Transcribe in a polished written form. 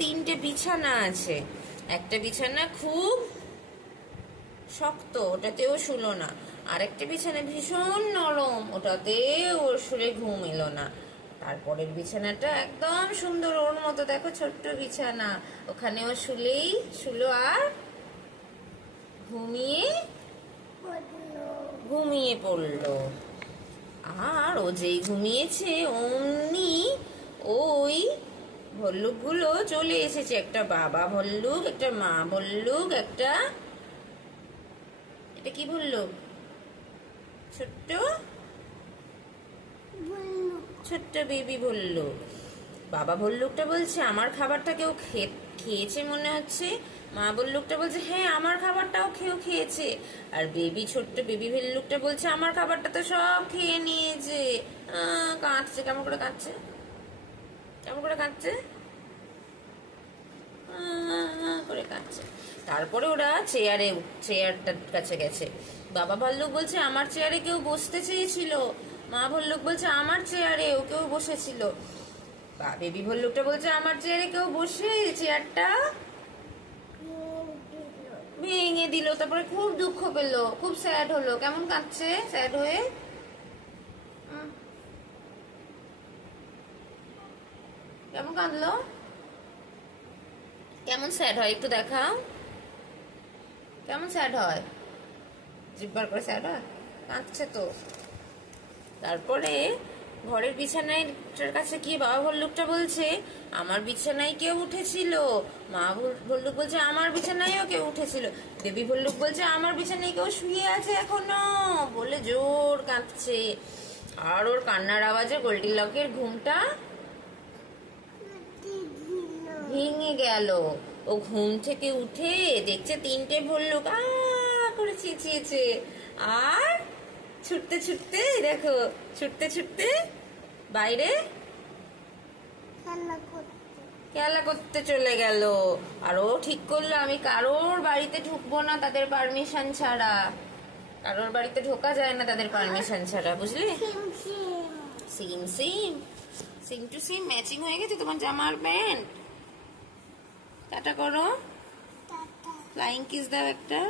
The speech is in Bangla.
তিনটে বিছানা আছে। একটা বিছানা খুব শক্ত, ওটাতেও শুলো না। আরেকটা বিছানা ভীষণ নরম, ওটাতে ওর শুলে ঘুম এলো না। তারপরের বিছানাটা একদম সুন্দর, ওর মতো দেখো ছোট্ট বিছানা, ওখানে ও শুলো আর ঘুমিয়ে ঘুমিয়ে পড়লো। আর ও যেই ঘুমিয়েছে অমনি ওই ভল্লুকগুলো চলে এসেছে। একটা বাবা ভল্লুক, একটা মা ভল্লুক, এটা কি ভল্লুক? ছোট্ট ছোট্ট বেবি ভল্লুক। বাবা ভল্লুকটা বলছে আমার খাবারটা কেউ খেয়েছে মনে হচ্ছে। মা ভল্লুকটা বলছে হ্যাঁ আমার খাবারটাও খেয়েছে। আর ছোট্ট বেবি ভল্লুকটা বলছে আমার খাবারটা তো সব খেয়ে নিয়েছে। কাঁদছে, কেমন করে কাঁদছে, কেমন করে কাঁদছে, করে কাঁদছে। তারপরে ওরা চেয়ারটার কাছে গেছে। বাবা ভাল্লুক বলছে আমার চেয়ারে কেউ বসতে চেয়েছিল। মা ভল্লুক বলছে আমার চেয়ারেও কেউ বসেছিল। বেবি ভল্লুকটা বলছে আমার চেয়ারে কেউ বসে চেয়ারটা ভেঙে দিল। তারপরে খুব দুঃখ পেলো, খুব স্যাড হলো। কেমন কাঁদছে স্যাড হয়ে, কেমন কাঁদলো, কেমন স্যাড হয় একটু দেখাও, কেমন স্যাড হয়, জিব্বার করে স্যাড হয়, কাঁদছে তো। তারপরে ঘরের বিছানায় কাছে গিয়ে বাবা ভল্লুকটা বলছে আমার বিছানায় কেউ উঠেছিল। মা ভল্লুক বলছে আমার বিছানায়ও কেউ উঠেছিল। বেবি ভল্লুক বলছে আমার বিছানায় কেউ শুয়ে আছে এখনো, বলে জোর কাঁদছে। আর ওর কান্নার আওয়াজে গোল্ডিলকের ঘুমটা ভেঙে গেল। ও ঘুম থেকে উঠে দেখছে তিনটে ভল্লুক করে চেঁচিয়েছে। আর ছুটতে ছুটতে দেখো, ছুটতে ছুটতে বাইরে খেলা করতে চলে গেল। আর ও ঠিক করলো আমি কারোর বাড়িতে ঢুকবো না তাদের পারমিশন ছাড়া। কারোর বাড়িতে ঢোকা যায় না তাদের পারমিশন ছাড়া, বুঝলি? সিম সিম সিম টু সিম ম্যাচিং হয়ে গেছে তোমার জামা আর প্যান্ট। টাটা করো, ফ্লাইং কিস দাও একটা।